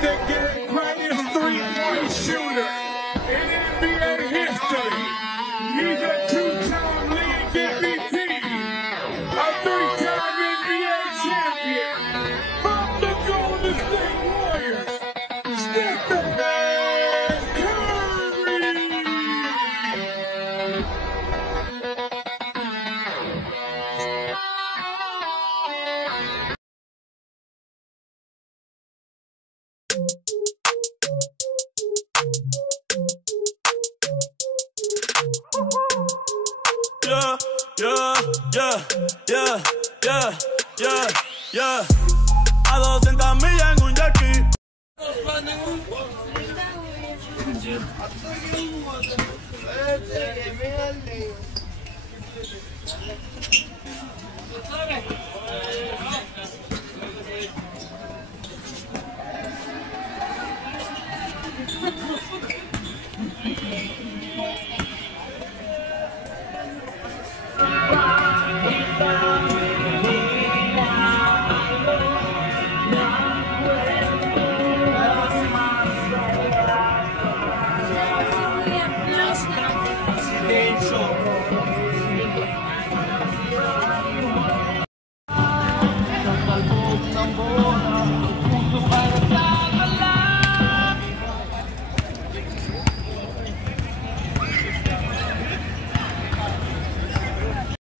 the greatest three-point shooter in NBA history. He's a two-time league MVP, a three-time NBA champion from the Golden State Warriors, Stephen Curry. Yeah. A 200 millas en un jet ski.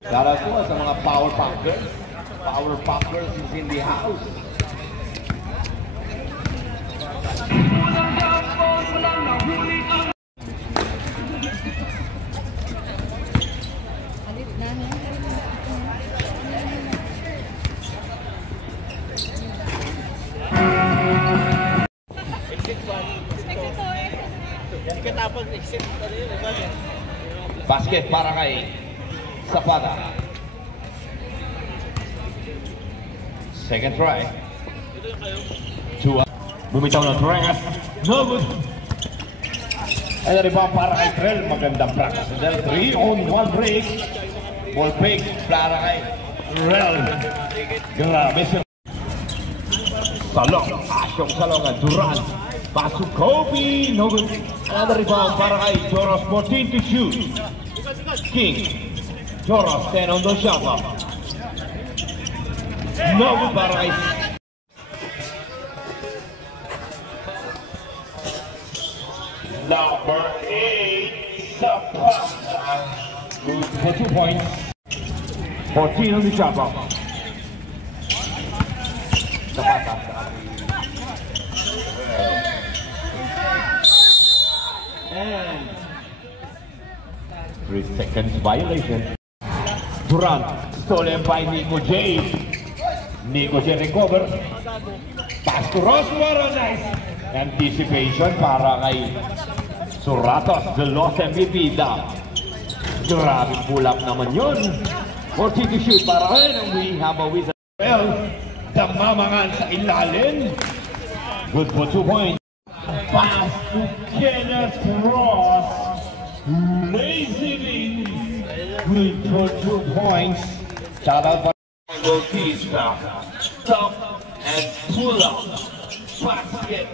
Shoutout po sa mga Power Packers. Power Packers is in the house. Basket para kay Zapata. Second try. Bumitaw ng Trent. No good. Ay rebound para kay Trell. Magandang practice. 3-on-1 break. Ball fake para kay Trell. Grabe siya. Salong. Asyong salongan. Durant. Pass to Kobe. No good. Another rebound para kay Joros. 14 to shoot. King. Joros 10 on the shot clock. No good para kay number 8 Zapata. Good for 2 points. 14 on the shot clock. Zapata. And 3 seconds violation. Durant, stolen by Nico J. Nico J recover. Pass to Roswell, nice. Anticipation para kay Suratos, the lost MVP daw. Grabe pull up naman yun. 40 to shoot para rin. And we have a wizard. Well, damamangan sa ilalim. Good for 2 points. Pass to Kenneth Ross. Lazily. Good for 2 points. Shout out for Bautista. Stop and pull up. Basket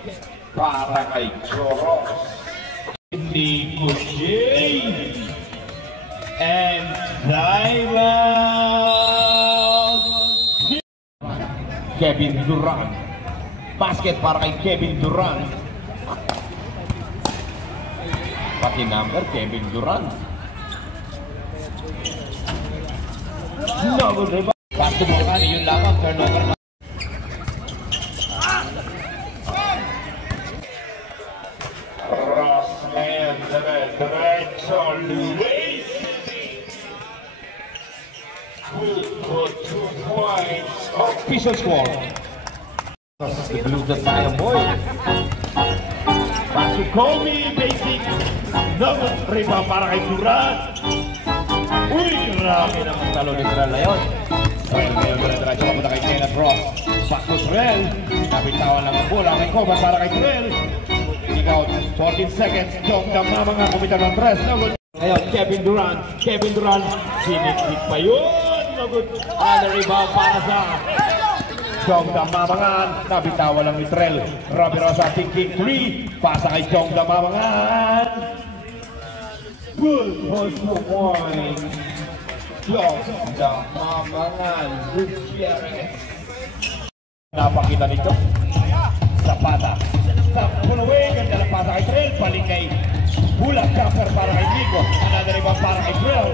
para kay Joros. Nico J. And dive out. Kevin Durant. Basket para kay Kevin Durant. Pati number Kevin Durant. No good rebound. Back to Bocani, yun lamang, turnover na. Ross and the red on Luis. Good for 2 points. Official score. The Blues the fire boy. Back to Kobe, basic. No good rebound para kay Durant. Uy, grabe naman talo ni Trell na yun. Trell ngayon ko na diretso kapunta kay Kenneth Ross. Back to Trell. Napitawan lang ang bola. May cover para kay Trell. Taking out 14 seconds. Dong Dama mga kumita ng 3. No good. Ngayon, Kevin Durant. Kevin Durant. Sinikik pa yun. No good. Another rebound para sa Chong Damamangan, nabitawan lang ni Trell. Robby Rosa thinking 3, pasa kay Chong Damamangan. Good post for one. Chong Damamangan, Gutierrez. Napakita nito. Zapata. Sa pull-away, ganda lang pasa kay Trell. Balik kay Bulak Jumper para kay Nico. Another rebound para kay Trell.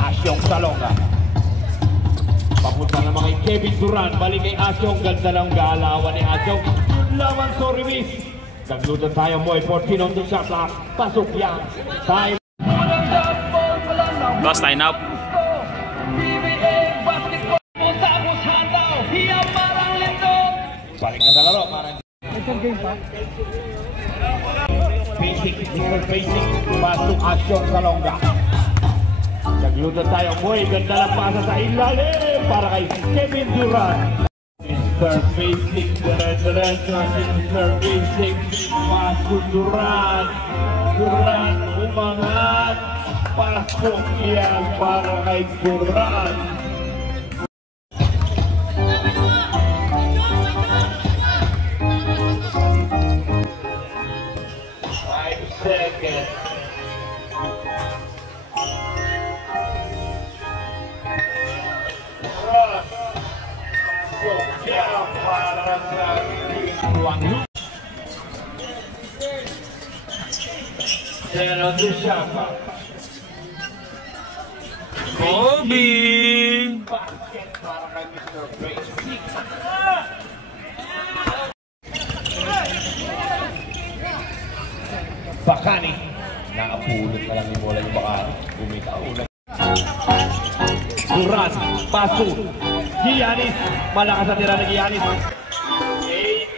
Asyong Salonga. Papunta naman kay Kevin Durant. Balik kay Asyong. Ganda lang galawan ni Asyong. Yun lamang, sorry miss. Naglutan tayo mo. 14 on the shot clock. Pasok yan. Time. Boss, line up. Balik na sa laro. Basic. Pasok Asyong Salonga. Naglutan tayo, boy. Ganda lang pasa sa ilalim para kay Kevin Durant. Mr. Basic, Mr. Basic, pasok Durant. Durant umangat. Pasok yan para kay Durant. Second. Ross. So, yeah, para sa Juan Luis. Then on the shot. Kobe. Basket para kay Mr. Basic. Bakani. Nakapulot na lang ni Mola yung Bakani. Bumitaw ulit. Durant. Paso. Giannis. Malakas ang tira ng Giannis. 8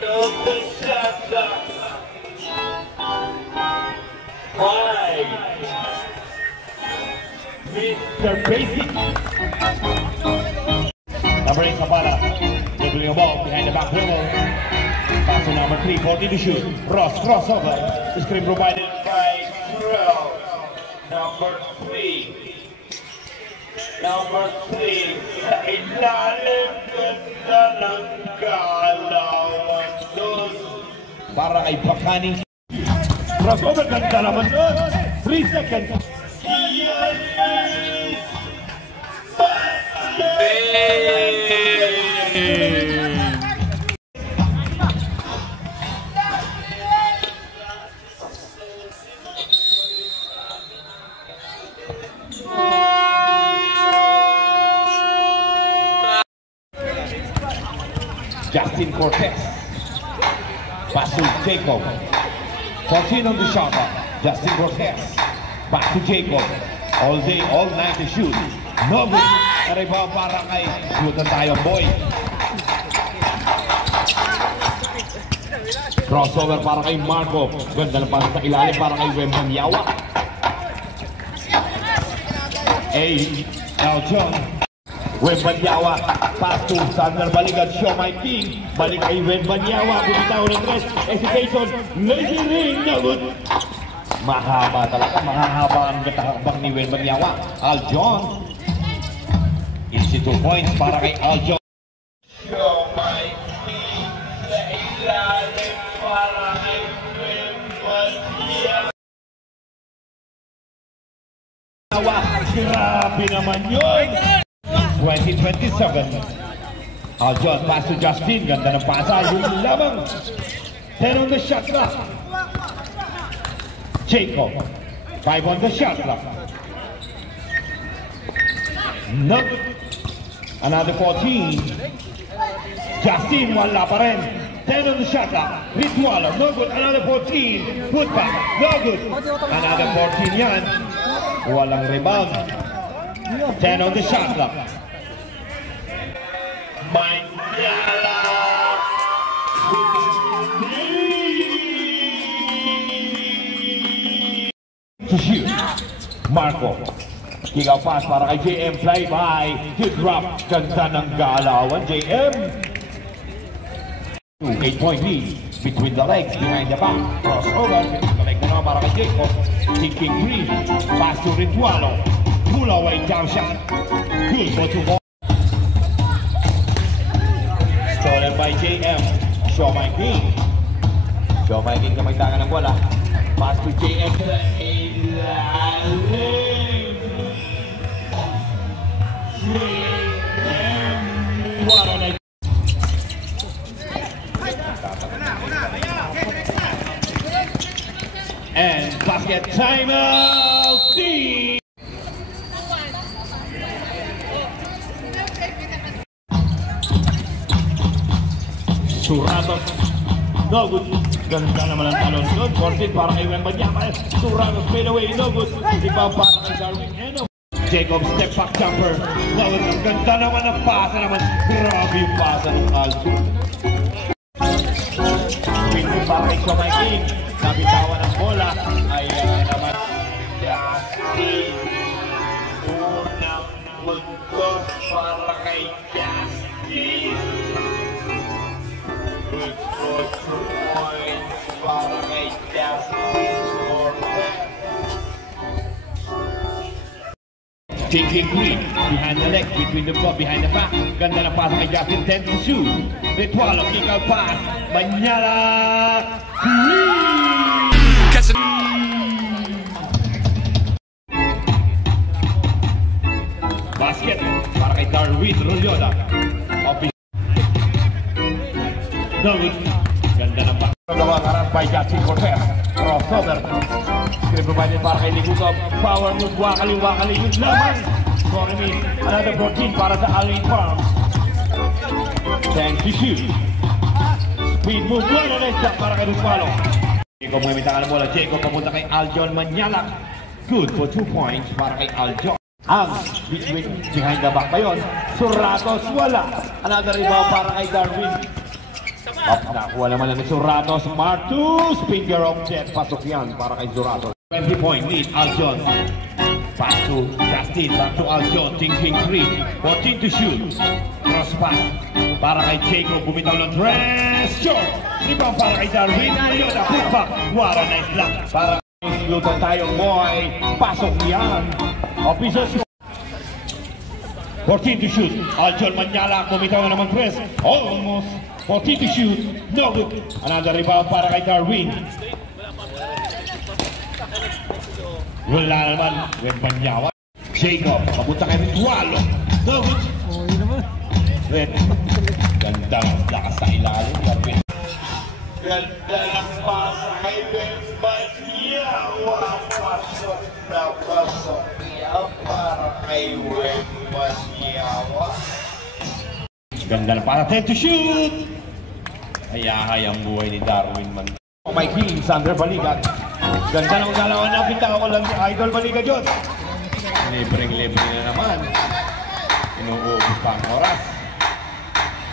of the shots. 5. Mr. Basic. Number 8 Kapala. Dribbling a ball behind the back dribble. Pass to number 3, 40 to shoot. Ross, crossover. Screen provided by Terrell. Number 3. Sa ilalim ganda ng galawan doon. Para kay Bakani. Crossover, ganda naman doon. 3 seconds. Justin Cortez. Pass to Jacob. 14 on the shot. Justin Cortez. Back to Jacob. All day, all night to shoot. No good. Rebound para kay shooter tayo, boy. Crossover para kay Marco. Ganda lang para sa ilalim para kay Wembanyama. Eljon. Wembanyama. Pass to Sander Baligan. Show my king. Balik kay Wembanyama. Bumitaw ng tres. Hesitation. Lazy ring. No good. Mahaba talaga. Mahahaba ang gatakakbang ni Wembanyama. Eljon. Easy 2 points para kay Eljon. Show my king. Sa ilalim para kay Wembanyama. Grabe naman yun. 2027. Eljon, pass to Justin. Ganda ng pasa. Yung lamang. 10 on the shot clock. Jacob. 5 on the shot clock. No. Another 14. Justin, wala pa rin. 10 on the shot clock. Ritualo, no good. Another 14. Put back, no good. Another 14 yan. Walang rebound. 10 on the shot clock. Manyala. To shoot. Marco. Kick out pass para kay JM. Play by. Good drop. Ganda ng galawan. JM. 8-point lead. Between the legs. Behind the back. Crossover. Balik na naman para kay Jacob. Thinking 3. Pass to Ritualo. Pull away down shot. Good for 2 ball. by JM. Show my king. Show my king na magtangan ng bola. Pass to JM to the ilalim. What a night. And basket timeout team. Suratos, no good. Ganda naman ang talon doon. 14 para kay Wembanyama. Suratos fade away, no good. Iba para kay Darwin Eno. Jacob step back jumper. No good. Ang ganda naman ang pasa naman. Grabe yung pasa ng Aljo. Pinto para kay Shomai King. Nabitawan ng bola. Ayan naman. Justin. Unang buntos para kay Justin. Good point para kay Justin. Thinking green, behind the leg, between the ball, behind the back. Ganda na pass kay Justin, 10 to shoot. Ritualo, kick out pass. Manyala, green! Basket para kay Darwin Rolyoda. Darwin, ganda na pass. Gawa karat by Justin Cortez. Crossover. Screen provided para kay Ligutov. Power move, wakali yung laman. Sorry me, another 14 para sa Alvin Farms. 10 to shoot. Speed move, wala na isa para kay Ritualo. Jacob mumimita ka ng bola. Jacob papunta kay Aljon Manyalak. Good for 2 points para kay Aljon. Ang behind the back pa yun. Suratos wala. Another rebound para kay Darwin. Up na, kuha naman lang ni Suratos. Martus, finger of death. Pasok yan para kay Suratos. 20-point lead, Aljon. Pass to Justin, back to Aljon. Thinking 3, 14 to shoot. Cross pass para kay Jacob. Bumitaw ng dress. Short. Rebound para kay Darwin. Yoda, put back. What a nice block. Para lutan tayong boy. Pasok yan. Officers. 14 to shoot. Aljon Manyala. Bumitaw na naman dress. Almost. 14 to shoot, no good. Another rebound para kay Darwin. Wala naman, Wembanyama. Jacob, papunta kay Ritualo. No good. Ganda ng lakas sa ilalim. Ganda ng pasa kay Wembanyama. Pasok na pasok niya para kay Wembanyama. Ganda na para 10 to shoot! Hayahay ang buhay ni Darwin man. Oh my king, Sandra Baligat. Ganda ng galawan na pinta ako lang Idol Baligat yun. Libreng-libre na naman. Inuubos pa ang oras.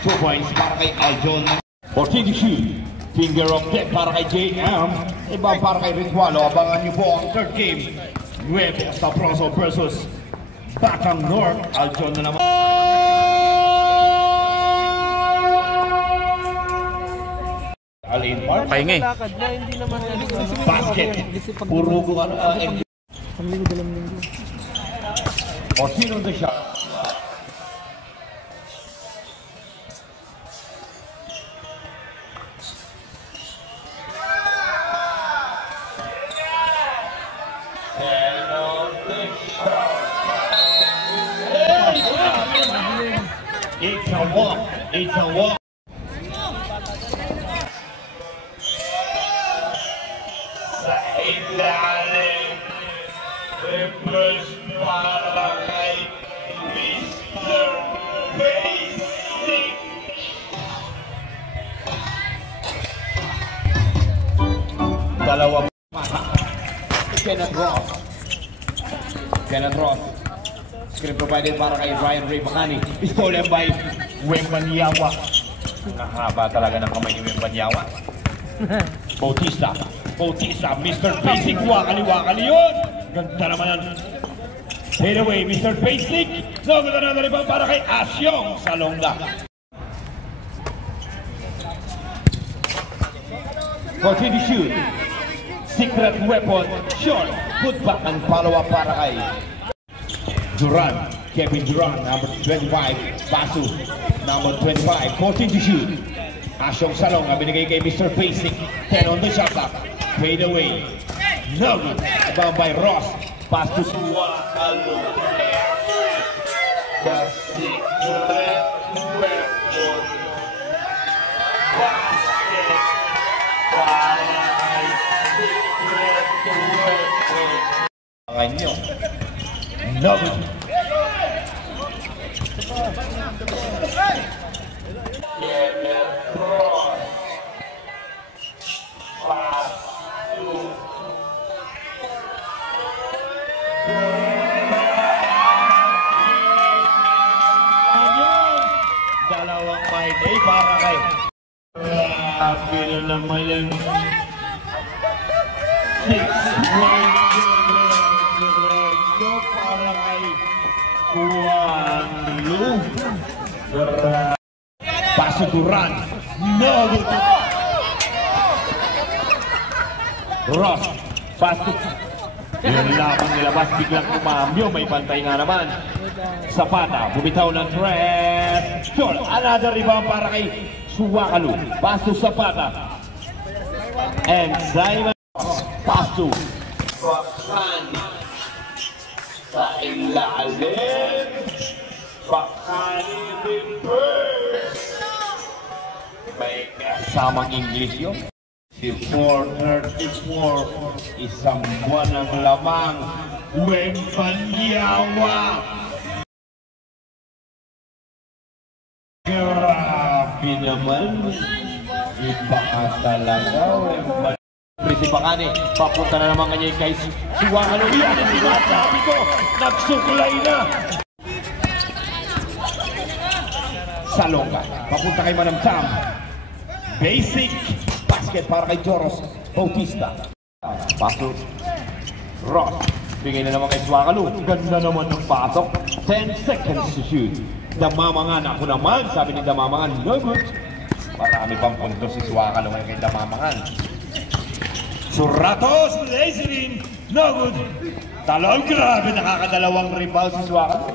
2 points para kay Aljon. 14 to shoot. Finger of death para kay JM. Iba para kay Ritualo. Abangan niyo po ang third game. Nuevo Sabroso versus Batang North. Aljon na naman. Pahinga eh. Basket. Puro ko ano. O sino the shot? It's a walk. It's a walk. Ilalim, reverse para kay Mr. Basic. Dalawang mata. Kenneth Ross. Screen provided para kay Ryan Ray Bacani. Stolen by Wembanyama. Nakahaba talaga ng kamay ni Wembanyama. Bautista, Mr. Basic, wakali yun! Ganda naman yan. Fade away, Mr. Basic. No, ganda na rebound para kay Asyong Salonga. 14 to shoot. Secret weapon, short. Put back and follow up para kay Durant. Kevin Durant, number 25. Basu, number 25. 14 to shoot. Asyong Salong ang binigay kay Mr. Basic. 10 on the shot clock. Fade away. No good. Abound by Ross. Pass to Suwakalo. The secret weapon. Basket. Para secret weapon. Pangan nyo. No good. Dalawang may day para kay happy na naman yan. 6 para kay Juan Lu. Paso Duran. No good. Ross. Paso. Yung laban nilabas, biglang kumambyo. May pantay nga naman. Zapata, bumitaw ng tres. Sure, another rebound para kay Suwakalo. Paso Zapata. And Simon. Paso. Bakani. Sa ilalim. Bakani reverse. May kasamang English yun. 4:34, isang buwan ng lamang, Wembanyawa. Grabe naman, iba ka talaga, Wembanyawa. Si Bakani, papunta na naman kanya kay Suwakalo. Yan ang sinasabi ko, nagsuklay na. Salonga, papunta kay Manam Tam. Basic. Basket para kay Joros Bautista. Pasok. Ross. Bigay na naman kay Suwakalo. Ganda naman ng pasok. 10 seconds to shoot. Damamangan. Ako naman. Sabi ni Damamangan. No good. Marami pang punto si Suwakalo ngayon kay Damamangan. Suratos. Lazerin. No good. Talon. Grabe. Nakakadalawang rebound si Suwakalo.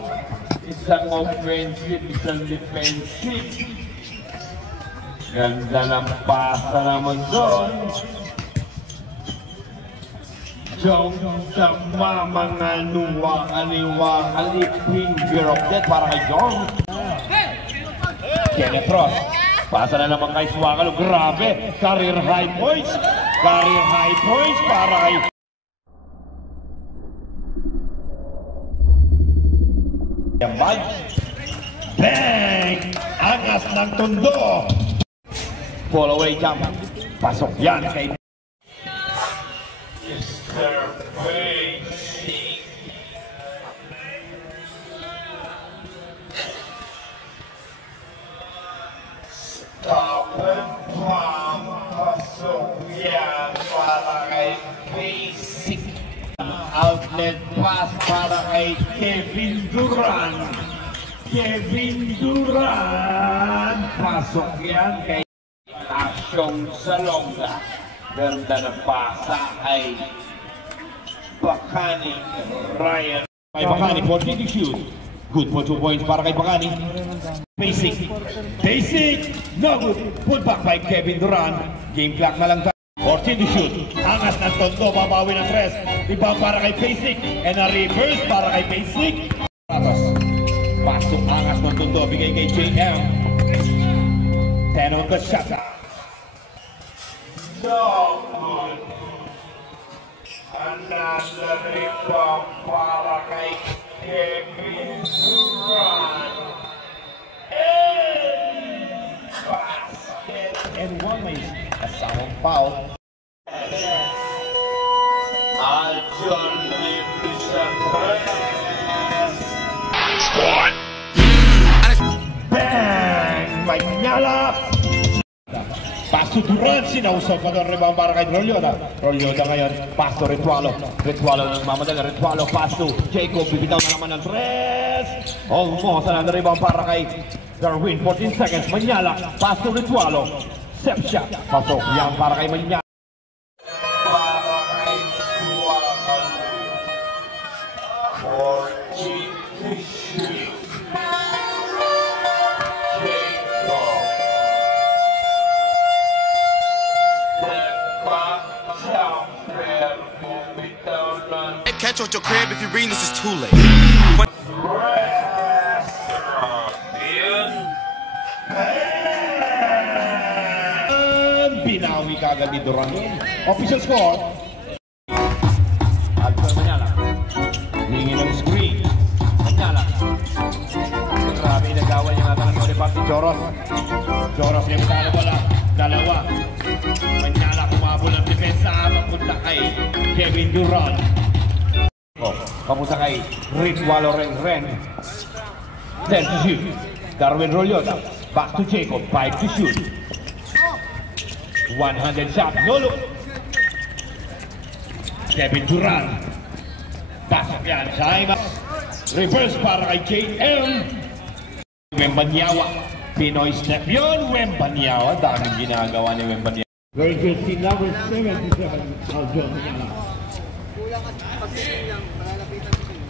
Isang offensive. Isang defensive. Ganda ng pasa naman doon. Jong sama mga nuwakali finger of death para kay Jong. Kenneth Ross. Pasa na naman kay Suwakalo. Grabe. Career high points. Career high points para kay Yambay. Bang! Angas ng tundo. Fall away jump. Pasok yan kay Mr. Basic. Stop and pump. Pasok yan para kay Basic. Outlet pass para kay Kevin Durant. Kevin Durant. Pasok yan kay Asyong Salonga. Ganda na pasa ay Bakani Ryan. Kay Bakani, 14 to shoot. Good for 2 points para kay Bakani. Basic. Basic. No good. Put back by Kevin Durant. Game clock na lang tayo. 14 to shoot. Angas ng tondo. Babawi ng tres. Iba para kay Basic. And a reverse para kay Basic. Pasok angas ng tondo. Bigay kay JM. 10 on the shot. No good. Another rebound para kay Kevin Durant. And basket. And one may kasawang foul. Aljon libre sa press. Squad. Bang! May nyala! Paso Durant, sinausaw pa doon rebound para kay Rolyoda. Rolyoda ngayon, Paso Ritualo. Ritualo ng mamadala, Ritualo, Paso. Jacob, bibitaw na naman ng tres. Almost, another rebound para kay Darwin. 14 seconds, Manyala. Paso Ritualo. Step shot. Pasok yan para kay Manyala. Para kay Suwakalo. 14 to shoot. bitch out your crib. If you're reading this, it's too late. Binawi kagad ni Duran. Official score. Alfred Manyala. Hingi ng screen. Manyala. Grabe nagawa niya nga talaga ni Pati Choros. Choros yung talo wala. Dalawa. Manyala kumabol ng depensa. Papunta kay Kevin Duran. Papunta kay Rick Walloren. Then to shoot. Darwin Rolyota. Back to Jacob. 5 to shoot. 100 shot. No look. Kevin Duran. Pasok yan. Saima. Reverse para kay JM. Wembanyawa. Pinoy step yun. Wembanyawa. Daming ginagawa ni Wembanyawa. Very good. Team number 77. Aljo Manyala. Kulang at pag-ibig lang, malalapitan ko sa'yo.